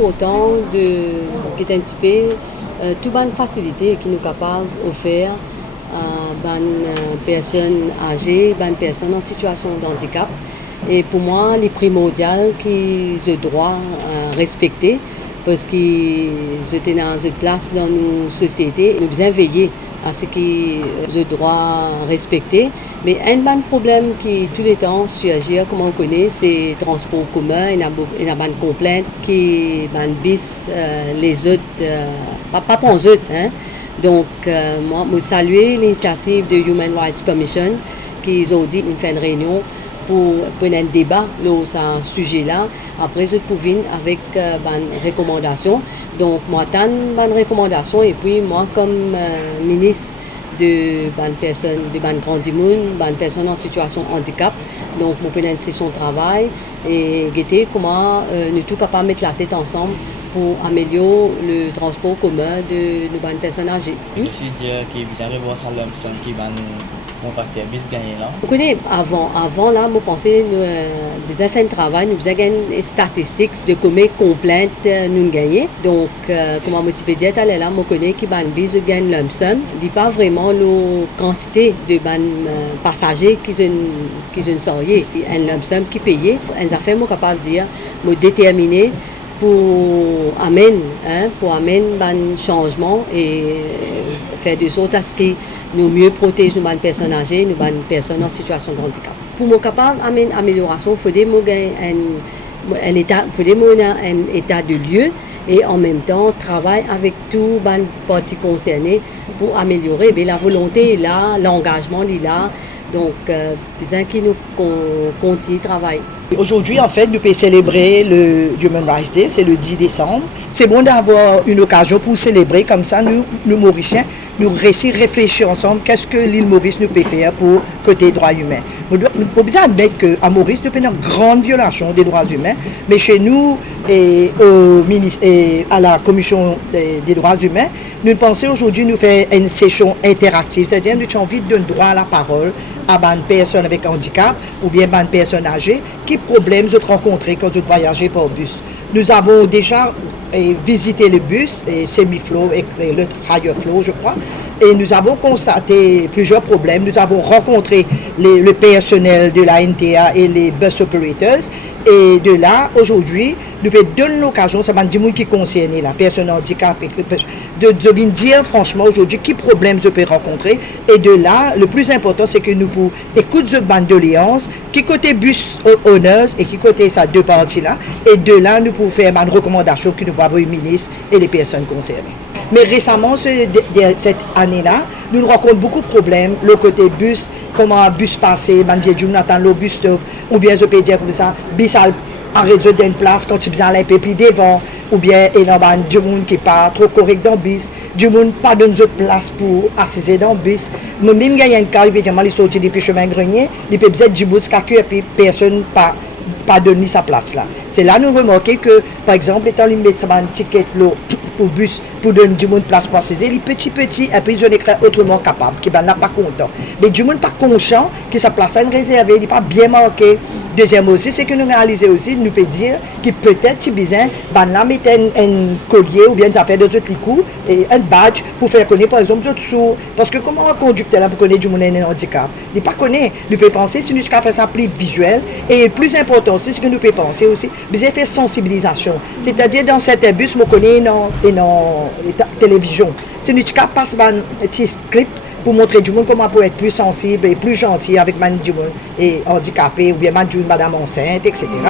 important d'anticiper toutes les facilités qui nous capables d'offrir à les personnes âgées, les personnes en situation de handicap. Et pour moi, les primordial qu'ils ont droit à respecter parce qu'ils étaient dans une place dans nos sociétés. Nous devons veiller à ce qu'ils ont droit à respecter. Mais un problème qui tout le temps surgit, comme on connaît, c'est le transport commun. Il y a une complainte qui bis les autres, pas pour les autres. Hein. Donc, moi, je salue l'initiative de Human Rights Commission qui ont dit qu'ils fait une réunion pour un débat sur ce sujet-là. Après, je peux venir avec une recommandation. Donc, moi, j'ai une recommandation et puis moi, comme ministre de personnes, de grand monde, personnes en situation de handicap, donc, je peux une session de travail et guetter comment nous tous capables de mettre la tête ensemble pour améliorer le transport commun de nos personnes âgées. Je suis dire qu'il y a un qui va contracter bis gagner là. Vous connaissez avant là, je pensais nous avons fait un travail, nous avons des statistiques de combien de complaintes nous gagnons. Donc, comme je peux dire, là, je connais qui ban bis gagne lump sum. Il dit pas vraiment la quantité de passagers qui sont sortis. Un lump sum qui payé. Un affaire, je suis capable de dire, me déterminer pour amener un changement et faire de sorte à ce que nous mieux protéger nos personnes âgées, nos personnes en situation de handicap. Pour me capable d'amener une amélioration, il faudrait un état de lieu et en même temps travailler avec tous les parties concernées pour améliorer. Mais la volonté est là, l'engagement est là. Donc, besoin que nous continuons de travailler. Aujourd'hui, en fait, nous pouvons célébrer le Human Rights Day, c'est le 10 décembre. C'est bon d'avoir une occasion pour célébrer comme ça, nous Mauriciens, nous réfléchir ensemble, qu'est-ce que l'île Maurice nous peut faire pour côté droits humains. Nous devons bien admettre qu'à Maurice, nous avons une grande violation des droits humains, mais chez nous et à la Commission des droits humains, nous pensons aujourd'hui nous faire une session interactive, c'est-à-dire nous avons envie de donner droit à la parole à une personne avec handicap ou bien une personne âgée qui problèmes vous rencontrez quand vous voyagez par bus. Nous avons déjà visité le bus, Semi-Flow et le Higher Flow, je crois, et nous avons constaté plusieurs problèmes. Nous avons rencontré le personnel de la NTA et les bus operators, et de là, aujourd'hui, nous pouvons donner l'occasion, ça m'a dit qui concerne la personne handicapée, de dire franchement aujourd'hui qui problème je peux rencontrer, et de là, le plus important, c'est que nous pouvons écouter ce bande doléances, qui côté bus owners et qui côté ça deux parties là, et de là, nous pouvons faire une recommandation qui nous va avoir au ministre et les personnes concernées. Mais récemment, cette année-là, nous rencontrons beaucoup de problèmes, le côté bus, comment un bus passé, on attend le bus stop, ou bien je peux dire comme ça, bus arrête d'une place quand tu besoin un peu plus devant, ou bien il y a du monde qui n'est pas trop correct dans le bus, du monde pas donne une place pour assister dans le bus. Moi-même, il y a un cas, évidemment, il sorti depuis chemin grenier, il peut être du bout de et puis personne pas donné sa place là. C'est là nous remarquons que, par exemple, étant lui mettre un ticket pour bus pour donner du monde place pour assister, les petits, et puis ils ont écrit autrement capable, qui n'est pas content. Mais du monde pas conscient que sa place est réservée, il n'est pas bien marqué. Deuxième aussi, c'est que nous réalisons aussi, nous peut dire que peut-être tu besoin là mettre un collier ou bien des affaires de autres coups et un badge pour faire connaître par exemple d'autres sous. Parce que comment un conducteur là pour connaître du monde en handicap, il pas connaît. Nous peut penser si nous faire ça plus visuel et plus important c'est ce que nous peut penser aussi, besoin faire sensibilisation. C'est-à-dire dans certains bus, nous connaissons dans la télévision. Si nous passe un petit script pour montrer du monde comment pour être plus sensible et plus gentil avec du monde et handicapé ou bien madame enceinte, etc.